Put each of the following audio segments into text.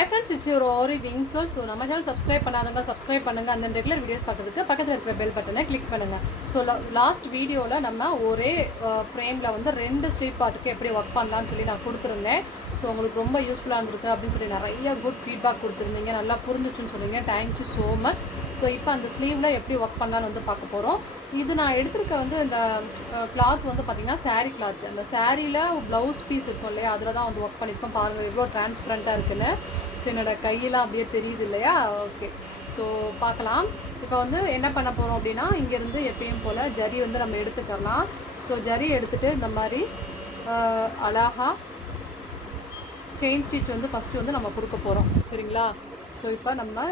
Hi friends, it's your Aariwingsworld. So நம்ம channel subscribe பண்ணாதவங்க subscribe பண்ணுங்கள். அந்த ரெகுலர் வீடியோஸ் பார்க்குறதுக்கு பக்கத்தில் இருக்கிற பெல் பட்டனை கிளிக் பண்ணுங்கள். ஸோ லாஸ்ட் வீடியோவில் நம்ம ஒரே ஃப்ரேமில் வந்து 2 ஸ்லீவ் பார்ட்டுக்கு எப்படி ஒர்க் பண்ணலான்னு சொல்லி நான் கொடுத்துருந்தேன். ஸோ உங்களுக்கு ரொம்ப யூஸ்ஃபுல்லாக இருந்திருக்கு அப்படின்னு சொல்லி நிறைய குட் ஃபீட்பேக் கொடுத்துருந்தீங்க. நல்லா புரிஞ்சிச்சுன்னு சொல்லுங்கள். Thank you so much. ஸோ இப்போ அந்த ஸ்லீவில் எப்படி ஒர்க் பண்ணலான்னு வந்து பார்க்க போகிறோம். இது நான் எடுத்துருக்க வந்து இந்த கிளாத் வந்து பார்த்திங்கன்னா சாரீ கிளாத். அந்த சாரியில் ப்ளவுஸ் பீஸ் இருக்கும் இல்லையா, அதில் தான் வந்து ஒர்க் பண்ணியிருக்கோம். பாருங்கள் எவ்வளோ டிரான்ஸ்பரண்ட்டாக இருக்குன்னு. ஸோ என்னோடய கையெல்லாம் அப்படியே தெரியுது இல்லையா. ஓகே, ஸோ பார்க்கலாம். இப்போ வந்து என்ன பண்ண போகிறோம் அப்படின்னா, இங்கேருந்து எப்பயும் போல் ஜரி வந்து நம்ம எடுத்துக்கலாம். ஸோ ஜரி எடுத்துகிட்டு இந்த மாதிரி அழகாக செயின் ஸ்டிச் வந்து ஃபஸ்ட்டு வந்து நம்ம கொடுக்க போகிறோம். சரிங்களா. ஸோ இப்போ நம்ம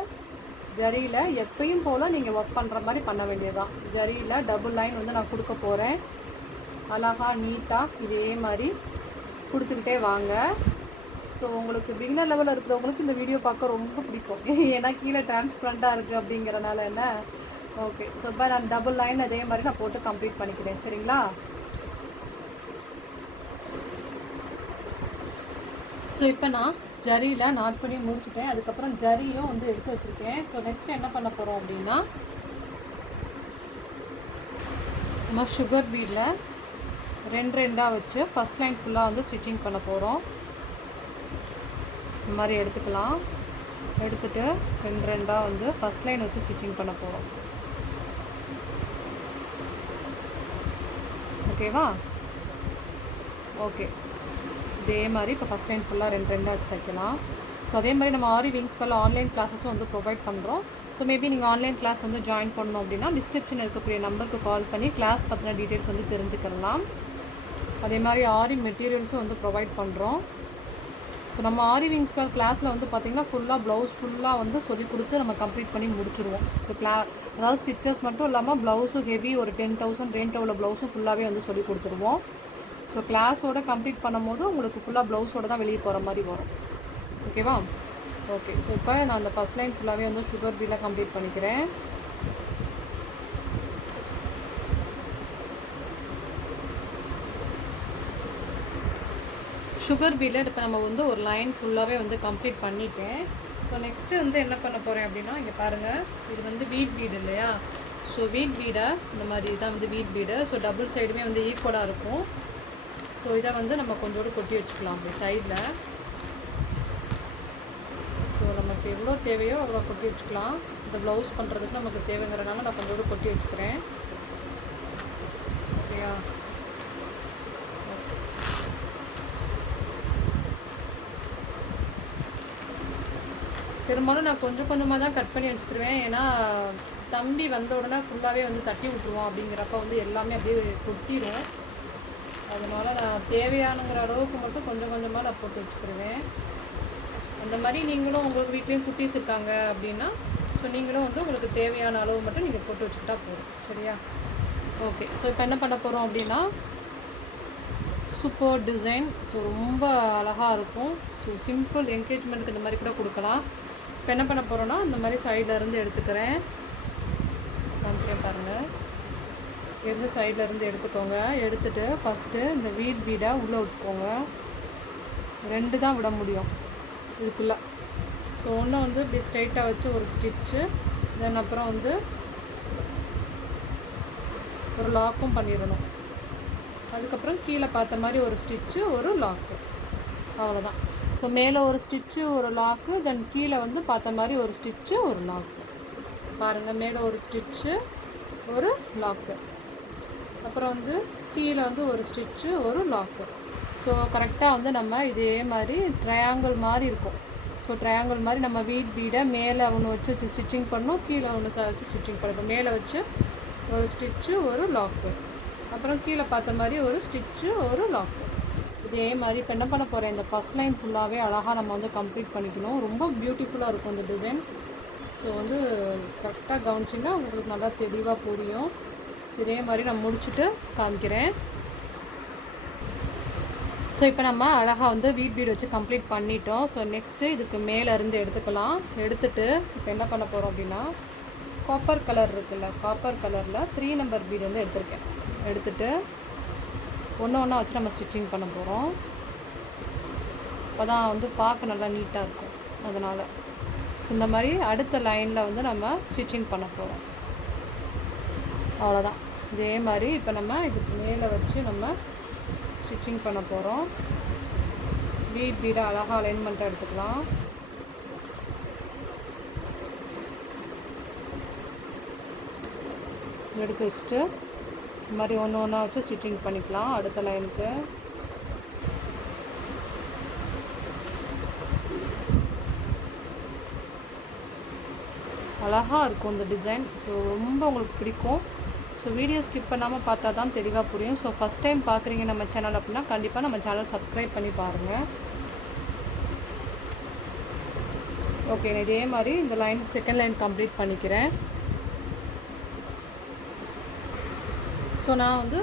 ஜரியில் எப்பயும் போல் நீங்கள் ஒர்க் பண்ணுற மாதிரி பண்ண வேண்டியதுதான். ஜரியில் டபுள் லைன் வந்து நான் கொடுக்க போகிறேன். அழகாக நீட்டாக இதே மாதிரி கொடுத்துக்கிட்டே வாங்க. ஸோ உங்களுக்கு பிகினர் லெவலில் இருக்கிறவங்களுக்கு இந்த வீடியோ பார்க்க ரொம்ப பிடிக்கும். ஏன்னா கீழே டிரான்ஸ்பரண்ட்டாக இருக்குது அப்படிங்கிறனால என்ன. ஓகே, ஸோ இப்போ நான் டபுள் லைன் அதே மாதிரி நான் போட்டு கம்ப்ளீட் பண்ணிக்கிறேன். சரிங்களா. ஸோ இப்போ நான் ஜரியில் நாட் பண்ணி முடிச்சுட்டேன். அதுக்கப்புறம் ஜரியும் வந்து எடுத்து வச்சுருக்கேன். ஸோ நெக்ஸ்ட் என்ன பண்ண போகிறோம் அப்படின்னா, நம்ம சுகர் பீடில் 2 வச்சு ஃபஸ்ட் லைன் ஃபுல்லாக வந்து ஸ்டிச்சிங் பண்ண போகிறோம். இந்த மாதிரி எடுத்துக்கலாம். எடுத்துகிட்டு 2 வந்து ஃபஸ்ட் லைன் வச்சு ஸ்டிச்சிங் பண்ண போகிறோம். ஓகேவா. ஓகே, இதே மாதிரி இப்போ ஃபஸ்ட் லைன் ஃபுல்லாக 2 வச்சு தைக்கலாம். ஸோ அதே மாதிரி நம்ம ஆரிவிங்ஸ்வர்ல்ட் ஆன்லைன் கிளாஸஸும் வந்து ப்ரொவைட் பண்ணுறோம். ஸோ மேபி நீங்கள் ஆன்லைன் கிளாஸ் வந்து ஜாயின் பண்ணணும் அப்படின்னா டிஸ்கிரிப்ஷன் இருக்கக்கூடிய நம்பருக்கு கால் பண்ணி கிளாஸ் பற்றின டீட்டெயில்ஸ் வந்து தெரிஞ்சுக்கலாம். அதே மாதிரி ஆரி மெட்டீரியல்ஸும் வந்து ப்ரொவைட் பண்ணுறோம். ஸோ நம்ம ஆரிவிங்ஸ்வர்ல்ட் கிளாஸில் வந்து பார்த்திங்கன்னா ஃபுல்லாக ப்ளவுஸ் ஃபுல்லாக வந்து சொல்லி கொடுத்து நம்ம கம்ப்ளீட் பண்ணி முடிச்சுருவோம். ஸோ அதாவது ஸ்டிச்சஸ் மட்டும் இல்லாமல் ப்ளவுஸும் ஹெவி ஒரு 10,000 ரேஞ்சில் உள்ள ப்ளவுஸும் ஃபுல்லாகவே வந்து சொல்லி கொடுத்துருவோம். ஸோ கிளாஸோடு கம்ப்ளீட் பண்ணும்போது உங்களுக்கு ஃபுல்லாக ப்ளவுஸோடு தான் வெளியே போகிற மாதிரி வரும். ஓகேவா. ஓகே, ஸோ இப்போ நான் அந்த ஃபஸ்ட் லைன் ஃபுல்லாகவே வந்து சுகர் பீடில் கம்ப்ளீட் பண்ணிக்கிறேன். சுகர் பீடில் இப்போ நம்ம வந்து ஒரு லைன் ஃபுல்லாகவே வந்து கம்ப்ளீட் பண்ணிட்டேன். ஸோ நெக்ஸ்ட்டு வந்து என்ன பண்ண போகிறேன் அப்படின்னா, இங்கே பாருங்கள், இது வந்து வீட் பீடு இல்லையா. ஸோ வீட் பீடை இந்த மாதிரி தான் வந்து வீட் பீடு. ஸோ டபுள் சைடுமே வந்து ஈக்குவலாக இருக்கும். ஸோ இதை வந்து நம்ம கொஞ்சோடு கொட்டி வச்சுக்கலாம் அப்படி சைடில். ஸோ நமக்கு எவ்வளோ தேவையோ அவ்வளோ கொட்டி வச்சுக்கலாம். இந்த ப்ளவுஸ் பண்ணுறதுக்கு நமக்கு தேவைங்கிறனால நான் கொஞ்சோடு கொட்டி வச்சுக்கிறேன். ஓகேயா. பெரும்பாலும் நான் கொஞ்சம் கொஞ்சமாக தான் கட் பண்ணி வச்சுக்கிடுவேன். ஏன்னா தம்பி வந்த உடனே ஃபுல்லாகவே வந்து தட்டி விட்டுருவோம். அப்படிங்கிறப்ப வந்து எல்லாமே அப்படியே கொட்டிடும். அதனால் நான் தேவையானுங்கிற அளவுக்கு மட்டும் கொஞ்சம் கொஞ்சமாக நான் போட்டு வச்சுக்கிடுவேன். அந்த மாதிரி நீங்களும் உங்களுக்கு வீட்லேயும் குட்டீஸ் இருக்காங்க அப்படின்னா, ஸோ நீங்களும் வந்து உங்களுக்கு தேவையான அளவு மட்டும் நீங்கள் போட்டு வச்சுக்கிட்டா போதும். சரியா. ஓகே, ஸோ இப்போ என்ன பண்ண போகிறோம் அப்படின்னா, சூப்பர் டிசைன். ஸோ ரொம்ப அழகாக இருக்கும். ஸோ சிம்பிள் என்கேஜ்மெண்ட்டுக்கு இந்த மாதிரி கூட கொடுக்கலாம். இப்போ என்ன பண்ண போகிறோன்னா, இந்த மாதிரி சைட்லேருந்து எடுத்துக்கிறேன். காமிக்கிறேன் பாருங்கள். எந்த சைட்லேருந்து எடுத்துக்கோங்க. எடுத்துகிட்டு ஃபஸ்ட்டு இந்த வீட் பீடை உள்ளே விட்டுக்கோங்க. 2 தான் விட முடியும் இதுக்குள்ளே. ஸோ ஒன்று வந்து இப்படி ஸ்ட்ரைட்டாக வச்சு ஒரு ஸ்டிச்சு, தென் அப்புறம் வந்து ஒரு லாக்கும் பண்ணிடணும். அதுக்கப்புறம் கீழே பார்த்த மாதிரி ஒரு ஸ்டிச்சு ஒரு லாக்கு, அவ்வளோதான். ஸோ மேலே ஒரு ஸ்டிச்சு ஒரு லாக்கு, தென் கீழே வந்து பார்த்த மாதிரி ஒரு ஸ்டிச்சு ஒரு லாக்கு. பாருங்கள், மேலே ஒரு ஸ்டிச்சு ஒரு லாக்கு, அப்புறம் வந்து கீழே வந்து ஒரு ஸ்டிச்சு ஒரு லாக்கு. ஸோ கரெக்டாக வந்து நம்ம இதே மாதிரி ட்ரையாங்கிள் மாதிரி இருக்கும். ஸோ ட்ரையாங்கிள் மாதிரி நம்ம வீட் பீடை மேலே ஒன்று வச்சு ஸ்டிச்சிங் பண்ணணும், கீழே ஒன்று வச்சு ஸ்டிச்சிங் பண்ணணும். மேலே வச்சு ஒரு ஸ்டிச்சு ஒரு லாக்கு, அப்புறம் கீழே பார்த்த மாதிரி ஒரு ஸ்டிச்சு ஒரு லாக்கு. இதே மாதிரி இப்போ என்ன பண்ண போகிறேன், இந்த ஃபஸ்ட் லைன் ஃபுல்லாகவே அழகாக நம்ம வந்து கம்ப்ளீட் பண்ணிக்கணும். ரொம்ப பியூட்டிஃபுல்லாக இருக்கும் இந்த டிசைன். ஸோ வந்து கரெக்டாக கவனிச்சிங்கன்னா உங்களுக்கு நல்லா தெளிவாக புரியும். ஸோ இதே மாதிரி நான் முடிச்சுட்டு காமிக்கிறேன். ஸோ இப்போ நம்ம அழகாக வந்து வீட் பீடு வச்சு கம்ப்ளீட் பண்ணிட்டோம். ஸோ நெக்ஸ்ட்டு இதுக்கு மேலேருந்து எடுத்துக்கலாம். எடுத்துகிட்டு இப்போ என்ன பண்ண போகிறோம் அப்படின்னா, காப்பர் கலர் இருக்குல்ல, காப்பர் கலரில் 3 நம்பர் பீடு வந்து எடுத்திருக்கேன். எடுத்துகிட்டு ஒன்று வச்சு நம்ம ஸ்டிச்சிங் பண்ண போகிறோம். அப்போ தான் வந்து பார்க்க நல்லா நீட்டாக இருக்கும். அதனால் ஸோ இந்த மாதிரி அடுத்த லைனில் வந்து நம்ம ஸ்டிச்சிங் பண்ண போகிறோம். அவ்வளோதான். இதே மாதிரி இப்போ நம்ம இதுக்கு மேலே வச்சு நம்ம ஸ்டிச்சிங் பண்ண போகிறோம். பீடை அழகாக அலைன்மெண்ட்டாக எடுத்துக்கலாம். எடுத்து வச்சுட்டு இந்த மாதிரி ஒன்று ஒன்றா வச்சு ஸ்டிச்சிங் பண்ணிக்கலாம் அடுத்த லைனுக்கு. அழகாக இருக்கும் இந்த டிசைன். ஸோ ரொம்ப உங்களுக்கு பிடிக்கும். ஸோ வீடியோ ஸ்கிப் பண்ணாமல் பார்த்தா தான் தெளிவாக புரியும். ஸோ ஃபஸ்ட் டைம் பார்க்குறீங்க நம்ம சேனல் அப்படின்னா கண்டிப்பாக நம்ம சேனல் சப்ஸ்கிரைப் பண்ணி பாருங்கள். ஓகே, நான் இதே மாதிரி இந்த லைன் செகண்ட் லைன் கம்ப்ளீட் பண்ணிக்கிறேன். ஸோ நான் வந்து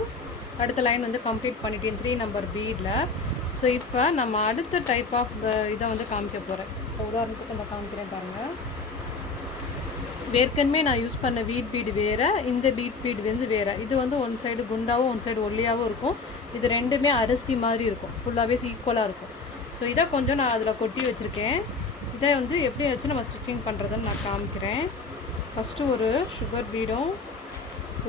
அடுத்த லைன் வந்து கம்ப்ளீட் பண்ணிட்டேன் 3 நம்பர் பீடில். ஸோ இப்போ நம்ம அடுத்த டைப் ஆஃப் இதை வந்து காமிக்க போகிறேன். இப்போ உதாரணத்துக்கு நான் காமிக்கிறேன் பாருங்கள். ஏற்கனவே நான் யூஸ் பண்ண வீட் பீடு வேறு, இந்த பீடு வந்து வேறு. இது வந்து ஒன் சைடு குண்டாகவும் ஒன் சைடு ஒல்லியாகவும் இருக்கும். இது ரெண்டுமே அரிசி மாதிரி இருக்கும், ஃபுல்லாகவே ஈக்குவலாக இருக்கும். ஸோ இதை கொஞ்சம் நான் அதில் கொட்டி வச்சுருக்கேன். இதை வந்து எப்படி வச்சு நம்ம ஸ்டிச்சிங் பண்ணுறதுன்னு நான் காமிக்கிறேன். ஃபஸ்ட்டு ஒரு சுகர் பீடும்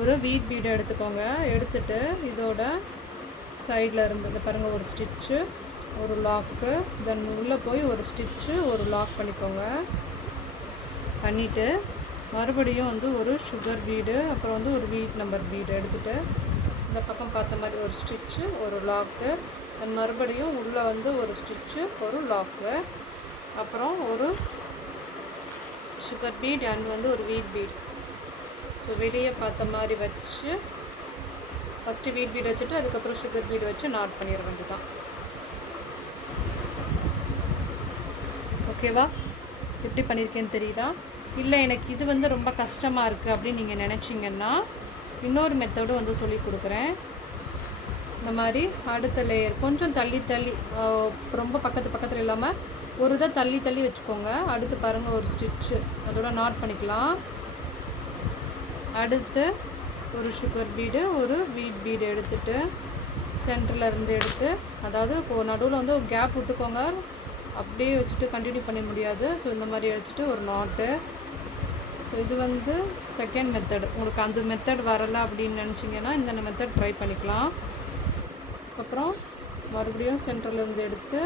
ஒரு வீட் பீடை எடுத்துக்கோங்க. எடுத்துகிட்டு இதோட சைடில் இருந்தது பாருங்கள் ஒரு ஸ்டிச்சு, ஒரு லாக்கு, தென் உள்ளே போய் ஒரு ஸ்டிச்சு, ஒரு லாக் பண்ணிக்கோங்க. பண்ணிவிட்டு மறுபடியும் வந்து ஒரு சுகர் பீடு, அப்புறம் வந்து ஒரு வீட் நம்பர் பீடு எடுத்துகிட்டு இந்த பக்கம் பார்த்த மாதிரி ஒரு ஸ்டிச்சு, ஒரு லாக்கு, தென் மறுபடியும் உள்ளே வந்து ஒரு ஸ்டிச்சு, ஒரு லாக்கு, அப்புறம் ஒரு சுகர் பீட் அண்ட் வந்து ஒரு வீட் பீடு. ஸோ வெளியே பார்த்த மாதிரி வச்சு ஃபஸ்ட்டு வீட் பீட் வச்சுட்டு அதுக்கப்புறம் சுகர் பீடு வச்சு நாட் பண்ணிட வேண்டியதான். ஓகேவா? எப்படி பண்ணியிருக்கேன்னு தெரியுதா? இல்லை எனக்கு இது வந்து ரொம்ப கஷ்டமாக இருக்குது அப்படின்னு நீங்கள் நினச்சிங்கன்னா இன்னொரு மெத்தடும் வந்து சொல்லி கொடுக்குறேன். இந்த மாதிரி அடுத்த லேயர் கொஞ்சம் தள்ளி தள்ளி, ரொம்ப பக்கத்தில் இல்லாமல் ஒரு இதை தள்ளி தள்ளி வச்சுக்கோங்க. அடுத்து பாருங்கள் ஒரு ஸ்டிச்சு, அதோட நாட் பண்ணிக்கலாம். அடுத்து ஒரு சுகர் பீடு, ஒரு வீட் பீடு எடுத்துகிட்டு சென்டரில் இருந்து எடுத்து, அதாவது இப்போது நடுவில் வந்து ஒரு கேப் விட்டுக்கோங்க, அப்படியே வச்சுட்டு கண்டினியூ பண்ண முடியாது. ஸோ இந்த மாதிரி வச்சுட்டு ஒரு நாட்டு. ஸோ இது வந்து செகண்ட் மெத்தடு. உங்களுக்கு அந்த மெத்தட் வரலை அப்படின்னு நினச்சிங்கன்னா இந்த மெத்தட் ட்ரை பண்ணிக்கலாம். அப்புறம் மறுபடியும் சென்டரில் இருந்து எடுத்து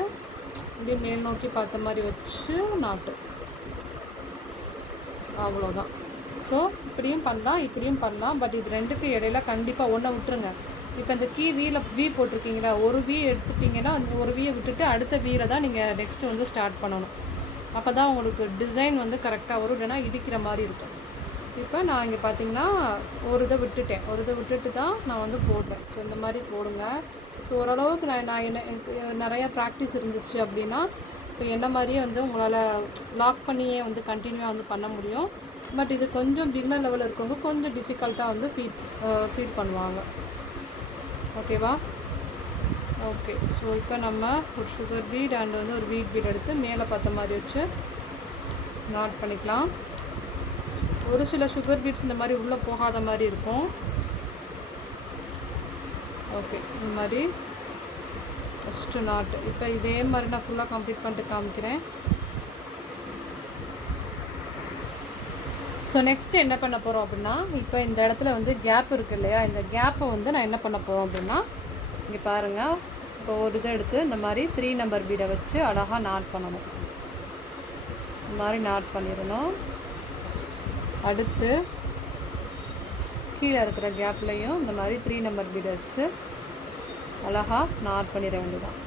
இப்படியே மேல் நோக்கி பார்த்த மாதிரி வச்சு நாட்டு. அவ்வளோதான். ஸோ இப்படியும் பண்ணலாம், இப்படியும் பண்ணலாம். பட் இது ரெண்டுக்கு இடையில கண்டிப்பாக ஒன்றை விட்டுருங்க. இப்போ இந்த வீ போட்டிருக்கீங்களா, ஒரு வீ எடுத்துட்டிங்கன்னா ஒரு வீயை விட்டுட்டு அடுத்த வீரை தான் நீங்கள் நெக்ஸ்ட்டு வந்து ஸ்டார்ட் பண்ணணும். அப்போ தான் உங்களுக்கு டிசைன் வந்து கரெக்டாக வரும், இல்லைனா இடிக்கிற மாதிரி இருக்கும். இப்போ நான் இங்கே பார்த்தீங்கன்னா ஒரு இதை விட்டுட்டு தான் நான் வந்து போடுறேன். ஸோ இந்த மாதிரி போடுங்க. ஸோ ஓரளவுக்கு நான் எனக்கு நிறையா ப்ராக்டிஸ் இருந்துச்சு அப்படின்னா இப்போ என்ன மாதிரியே வந்து உங்களால் லாக் பண்ணியே வந்து கண்டினியூவாக வந்து பண்ண முடியும். பட் இது கொஞ்சம் பிகினர் லெவலில் இருக்கவங்க கொஞ்சம் டிஃபிகல்ட்டாக வந்து ஃபீல் பண்ணுவாங்க. ஓகேவா? ஓகே. ஸோ இப்போ நம்ம ஒரு சுகர் பீட் அண்ட் வந்து ஒரு வீட் பீட் எடுத்து மேலே பார்த்த மாதிரி வச்சு நாட் பண்ணிக்கலாம். ஒரு சில சுகர் பீட்ஸ் இந்த மாதிரி உள்ளே போகாத மாதிரி இருக்கும். ஓகே, இந்த மாதிரி ஃபஸ்ட்டு நாட். இப்போ இதே மாதிரி நான் ஃபுல்லாக கம்ப்ளீட் பண்ணிட்டு காமிக்கிறேன். ஸோ நெக்ஸ்ட்டு என்ன பண்ண போகிறோம் அப்படின்னா, இப்போ இந்த இடத்துல வந்து கேப் இருக்குது இல்லையா, இந்த கேப்பை வந்து நான் என்ன பண்ண போகிறோம் அப்படின்னா, இங்கே பாருங்கள், இப்போ ஒரு இதை எடுத்து இந்த மாதிரி 3 நம்பர் பீடை வச்சு அழகாக நாட் பண்ணணும். இந்த மாதிரி நாட் பண்ணிடணும். அடுத்து கீழே இருக்கிற கேப்லையும் இந்த மாதிரி 3 நம்பர் பீடை வச்சு அழகாக நாட் பண்ணிட வேண்டியதான்.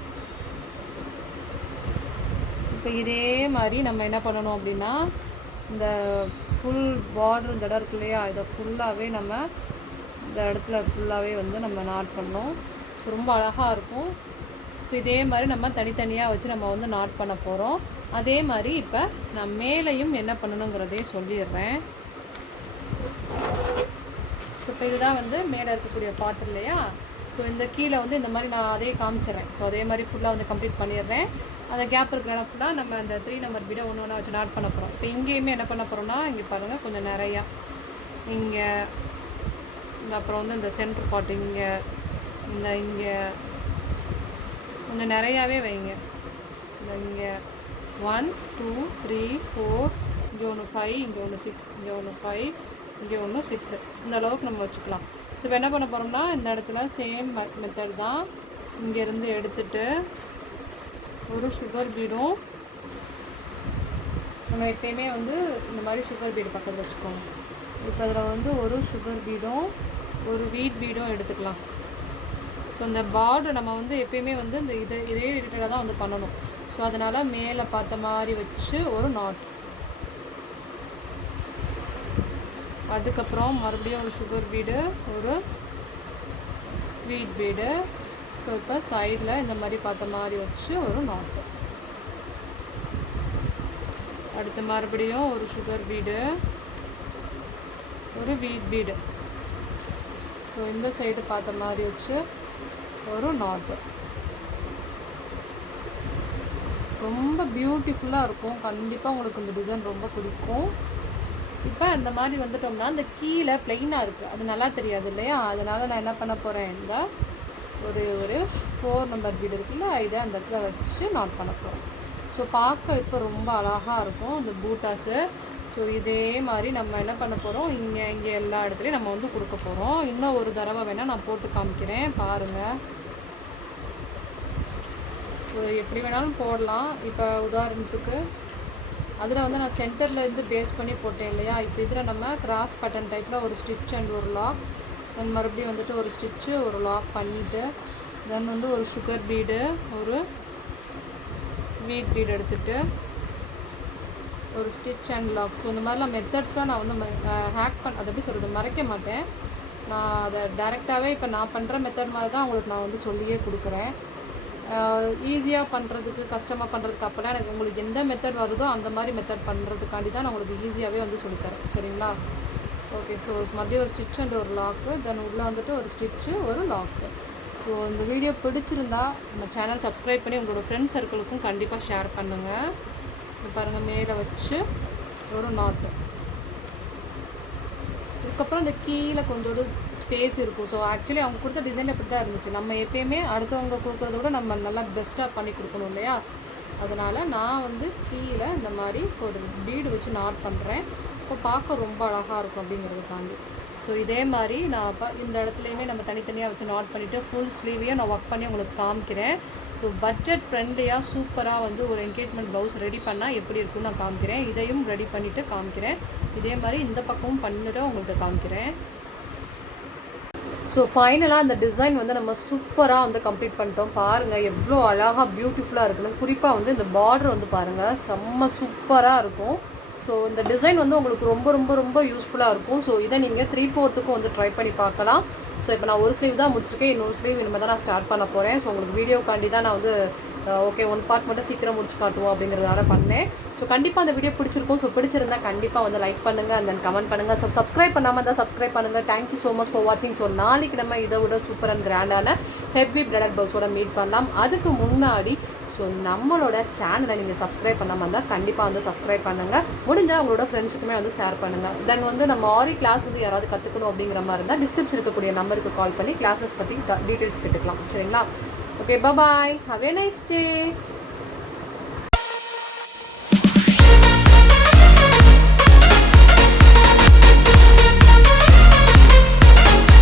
இப்போ இதே மாதிரி நம்ம என்ன பண்ணணும் அப்படின்னா, இந்த ஃபுல் பார்டர் இந்த இடம் இருக்கு இல்லையா, இதை ஃபுல்லாகவே நம்ம இந்த இடத்துல ஃபுல்லாகவே வந்து நம்ம நாட் பண்ணோம். ஸோ ரொம்ப அழகாக இருக்கும். ஸோ இதே மாதிரி நம்ம தனித்தனியாக வச்சு நம்ம வந்து நாட் பண்ண போகிறோம். அதே மாதிரி இப்போ நான் மேலேயும் என்ன பண்ணணுங்கிறதே சொல்லிடுறேன். ஸோ இப்போ இதுதான் வந்து மேலே இருக்கக்கூடிய பார்ட் இல்லையா. ஸோ இந்த கீழே வந்து இந்த மாதிரி நான் அதே காமிச்சிடுறேன். ஸோ அதே மாதிரி ஃபுல்லாக வந்து கம்ப்ளீட் பண்ணிடுறேன். அந்த கேப் இருக்கிற இடம் ஃபுல்லாக நம்ம அந்த 3 நம்பர் பீடை ஒன்று ஒன்றா வச்சு நாட் பண்ண போகிறோம். இப்போ இங்கேயுமே என்ன பண்ண போகிறோம்னா, இங்கே பாருங்கள் கொஞ்சம் நிறையா இங்கே இந்த அப்புறம் வந்து இந்த சென்ட்ரு பார்ட் இங்கே இங்கே கொஞ்சம் நிறையாவே வைங்க. இந்த இங்கே 1 2 3 4 இங்கே ஒன்று 5 இங்கே ஒன்று 6 இங்கே ஒன்று 5 இங்கே ஒன்று 6 இந்த அளவுக்கு நம்ம வச்சுக்கலாம். ஸோ இப்போ என்ன பண்ண போகிறோம்னா இந்த இடத்துல சேம் மெத்தட் தான். இங்கேருந்து எடுத்துட்டு ஒரு சுகர் பீடும், நம்ம எப்பயுமே வந்து இந்த மாதிரி சுகர் பீடு பக்கத்தில் வச்சுக்கோங்க. இப்போ அதில் வந்து ஒரு சுகர் பீடும் ஒரு வீட் பீடும் எடுத்துக்கலாம். ஸோ இந்த பார்டர் நம்ம வந்து எப்பயுமே வந்து இந்த இதே ரிலேட்டடாக தான் வந்து பண்ணணும். ஸோ அதனால் மேலே பார்த்த மாதிரி வச்சு ஒரு நாட், அதுக்கப்புறம் மறுபடியும் ஒரு சுகர் பீடு ஒரு வீட் பீடு. ஸோ இப்போ சைடில் இந்த மாதிரி பார்த்த மாதிரி வச்சு ஒரு நாட்டு, அடுத்து மறுபடியும் ஒரு சுகர் பீடு ஒரு வீட் பீடு. ஸோ இந்த சைடு பார்த்த மாதிரி வச்சு ஒரு நாட்டு. ரொம்ப பியூட்டிஃபுல்லாக இருக்கும். கண்டிப்பாக உங்களுக்கு இந்த டிசைன் ரொம்ப பிடிக்கும். இப்போ இந்த மாதிரி வந்துட்டோம்னா இந்த கீழே ப்ளைனாக இருக்குது, அது நல்லா தெரியாது இல்லையா? அதனால் நான் என்ன பண்ண போகிறேன், இந்த ஒரு 4 நம்பர் பீடு இருக்குல்ல, இதை அந்த இடத்துல வச்சு நாட் பண்ண போகிறேன். ஸோ பார்க்க இப்போ ரொம்ப அழகாக இருக்கும் இந்த பூட்டாஸு. ஸோ இதே மாதிரி நம்ம என்ன பண்ண போகிறோம், இங்கே எல்லா இடத்துலையும் நம்ம வந்து கொடுக்க போகிறோம். இன்னும் ஒரு தடவை வேணால் நான் போட்டு காமிக்கிறேன் பாருங்கள். ஸோ எப்படி வேணாலும் போடலாம். இப்போ உதாரணத்துக்கு அதில் வந்து நான் சென்டர்லேருந்து பேஸ் பண்ணி போட்டேன் இல்லையா? இப்போ இதில் நம்ம கிராஸ் பட்டன் டைப்பில் ஒரு ஸ்டிச் அண்ட் ஒரு லாக், தென் மறுபடியும் வந்துட்டு ஒரு ஸ்டிச்சு ஒரு லாக் பண்ணிவிட்டு தென் வந்து ஒரு சுகர் பீடு ஒரு வீட் பீடு எடுத்துகிட்டு ஒரு ஸ்டிச் அண்ட் லாக். ஸோ இந்த மாதிரிலாம் மெத்தட்ஸ்லாம் நான் வந்து அதை எப்படி சொல்கிறது, மறைக்க மாட்டேன். நான் அதை டைரெக்டாகவே இப்போ நான் பண்ணுற மெத்தட் மாதிரி தான் உங்களுக்கு நான் வந்து சொல்லியே கொடுக்குறேன். ஈஸியாக பண்ணுறதுக்கு கஷ்டமாக பண்ணுறதுக்கு அப்போலாம் எனக்கு உங்களுக்கு எந்த மெத்தட் வருதோ அந்த மாதிரி மெத்தட் பண்ணுறதுக்காண்டி தான் நான் உங்களுக்கு ஈஸியாகவே வந்து சொல்லித்தரேன். சரிங்களா? ஓகே. ஸோ மறுபடியும் ஒரு ஸ்டிச் அண்ட் ஒரு லாக்கு, தென் உள்ளே வந்துட்டு ஒரு ஸ்டிச்சு ஒரு லாக்கு. ஸோ இந்த வீடியோ பிடிச்சிருந்தா நம்ம சேனல் சப்ஸ்கிரைப் பண்ணி உங்களோட ஃப்ரெண்ட்ஸ் சர்க்கிளுக்கும் கண்டிப்பாக ஷேர் பண்ணுங்கள். இப்போ பாருங்கள், மேலே வச்சு ஒரு நாட்டு, அதுக்கப்புறம் இந்த கீழே கொஞ்சோடு ஸ்பேஸ் இருக்கும். ஸோ ஆக்சுவலி அவங்க கொடுத்த டிசைன் இப்படி தான் இருந்துச்சு. நம்ம எப்பயுமே அடுத்தவங்க கொடுக்குறத விட நம்ம நல்லா பெஸ்ட்டாக பண்ணி கொடுக்கணும் இல்லையா? அதனால் நான் வந்து கீழே இந்த மாதிரி ஒரு பீடு வச்சு நாட் பண்ணுறேன். இப்போ பார்க்க ரொம்ப அழகாக இருக்கும் அப்படிங்கிறதுக்காண்டி. ஸோ இதே மாதிரி நான் இந்த இடத்துலையுமே நம்ம தனித்தனியாக வச்சு நாட் பண்ணிவிட்டு ஃபுல் ஸ்லீவையும் நான் ஒர்க் பண்ணி உங்களுக்கு காமிக்கிறேன். ஸோ பட்ஜெட் ஃப்ரெண்ட்லியாக சூப்பராக வந்து ஒரு என்கேஜ்மெண்ட் ப்ளவுஸ் ரெடி பண்ணால் எப்படி இருக்குன்னு நான் காமிக்கிறேன். இதையும் ரெடி பண்ணிவிட்டு காமிக்கிறேன். இதே மாதிரி இந்த பக்கமும் பண்ணிட்டு உங்களுக்கு காமிக்கிறேன். ஸோ ஃபைனலாக அந்த டிசைன் வந்து நம்ம சூப்பராக வந்து கம்ப்ளீட் பண்ணிட்டோம். பாருங்கள் எவ்வளோ அழகாக பியூட்டிஃபுல்லாக இருக்குன்னு. குறிப்பாக வந்து இந்த பார்டர் வந்து பாருங்கள் செம்ம சூப்பராக இருக்கும். ஸோ இந்த டிசைன் வந்து உங்களுக்கு ரொம்ப ரொம்ப ரொம்ப யூஸ்ஃபுல்லாக இருக்கும். ஸோ இதை நீங்கள் 3/4 வந்து ட்ரை பண்ணி பார்க்கலாம். ஸோ இப்போ நான் ஒரு ஸ்லீவ் தான் முடிச்சிருக்கேன், இன்னொரு ஸ்லீவ் இனிமேல் தான் நான் ஸ்டார்ட் பண்ண போகிறேன். ஸோ உங்களுக்கு வீடியோக்காண்டி தான் நான் வந்து ஓகே 1 பார்ட் மட்டும் சீக்கிரம் முடிச்சு காட்டுவோம் அப்படிங்கிறதுனால பண்ணேன். ஸோ கண்டிப்பாக அந்த வீடியோ பிடிச்சிருக்கும். ஸோ பிடிச்சிருந்தா கண்டிப்பாக வந்து லைக் பண்ணுங்கள் அண்ட் தென் கமெண்ட் பண்ணுங்கள். ஸோ சப்ஸ்கிரைப் பண்ணாமல் தான் சப்ஸ்கிரைப் பண்ணுங்கள். தேங்க்யூ ஸோ மச் ஃபார் வாட்சிங். ஸோ நாளைக்கு நம்ம இதை விட சூப்பர் அண்ட் கிராண்டான ஹெவி பிரைடல் ப்ளவுஸோட மீட் பண்ணலாம். அதுக்கு முன்னாடி ஸோ நம்மளோட சேனலை நீங்கள் சப்ஸ்கிரைப் பண்ணாமல் இருந்தால் கண்டிப்பாக வந்து சப்ஸ்கிரைப் பண்ணுங்கள். முடிஞ்சால் உங்களோட ஃப்ரெண்ட்ஸுக்குமே வந்து ஷேர் பண்ணுங்கள். தென் வந்து நம்ம ஆரி கிளாஸ் வந்து யாராவது கற்றுக்கணும் அப்படிங்கிற மாதிரி இருந்தால் டிஸ்கிரிப்ஷன் இருக்கக்கூடிய நம்பருக்கு கால் பண்ணி கிளாஸஸ் பற்றி டீட்டெயில்ஸ் கேட்டுக்கலாம். சரிங்களா? Okay, bye. Have a nice day.